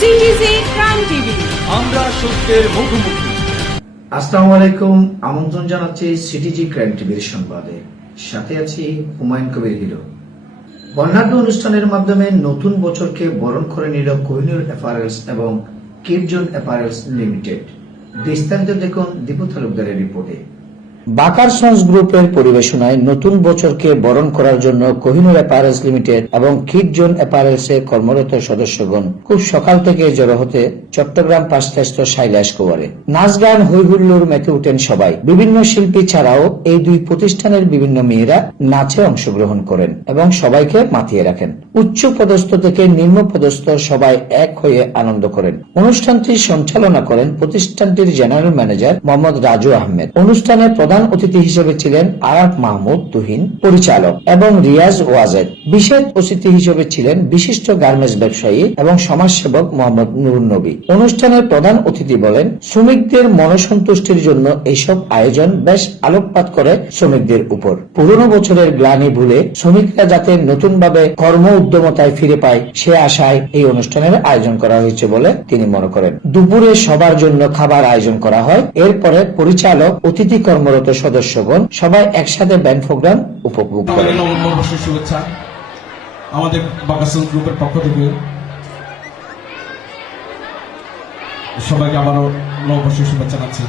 CTG crime TV, আমরা সত্যের মুখোমুখি। আসসালামু আলাইকুম, আমন্ত্রণ জানাচ্ছি সিটিজি ক্রাইম টিভির সংবাদে। সাথে আছি হুমায়ুন কবির হিরো। বর্ণাঢ্য অনুষ্ঠানের মাধ্যমে নতুন বছরকে বরণ করে নিল কোহিনূর অ্যাপারেলস এবং কিডজোন অ্যাপারেলস লিমিটেড। বিস্তারিত দেখুন দীপু তালুকদারের রিপোর্টে। বাকার সন্স গ্রুপের পরিবেশনায় নতুন বছরকে বরণ করার জন্য কোহিনূর অ্যাপারেলস লিমিটেড এবং কিডজোন অ্যাপারেলসে কর্মরত সদস্যগণ খুব সকাল থেকে জড়ো হতে চট্টগ্রাম পাঁচটাস্থ সাইলাস কোয়ারে নাচ গান হই হুল্লোড় মেতে উঠেন সবাই। বিভিন্ন শিল্পী ছাড়াও এই দুই প্রতিষ্ঠানের বিভিন্ন মেয়েরা নাচে অংশগ্রহণ করেন এবং সবাইকে মাতিয়ে রাখেন। উচ্চ পদস্থ থেকে নিম্ন পদস্থ সবাই এক হয়ে আনন্দ করেন। অনুষ্ঠানটি সঞ্চালনা করেন প্রতিষ্ঠানটির জেনারেল ম্যানেজার মোহাম্মদ রাজু আহমেদ। অনুষ্ঠানে প্রধান অতিথি হিসেবে ছিলেন আরাফ মাহমুদ তুহিন পরিচালক এবং রিয়াজ ওয়াজেদ। বিশেষ অতিথি হিসেবে ছিলেন বিশিষ্ট গার্মেন্টস ব্যবসায়ী এবং সমাজসেবক মোহাম্মদ নুরুন নবী। অনুষ্ঠানের প্রধান অতিথি বলেন, শ্রমিকদের মনসন্তুষ্টির জন্য এইসব আয়োজন বেশ আলোকপাত করে শ্রমিকদের উপর। পুরনো বছরের গ্লানি ভুলে শ্রমিকরা যাতে নতুনভাবে কর্ম উদ্যমতায় ফিরে পায় সে আশায় এই অনুষ্ঠানের আয়োজন করা হয়েছে বলে তিনি মনে করেন। দুপুরে সবার জন্য খাবার আয়োজন করা হয়। এরপরে পরিচালক, অতিথি কর্মরত সদস্যগণ সবাই একসাথে ব্যান্ড প্রোগ্রাম উপভোগ করেন। নববর্ষের শুভেচ্ছা আমাদের বাকার সন্স গ্রুপের পক্ষ থেকে সবাইকে আবারও নববর্ষের শুভেচ্ছা জানাচ্ছি।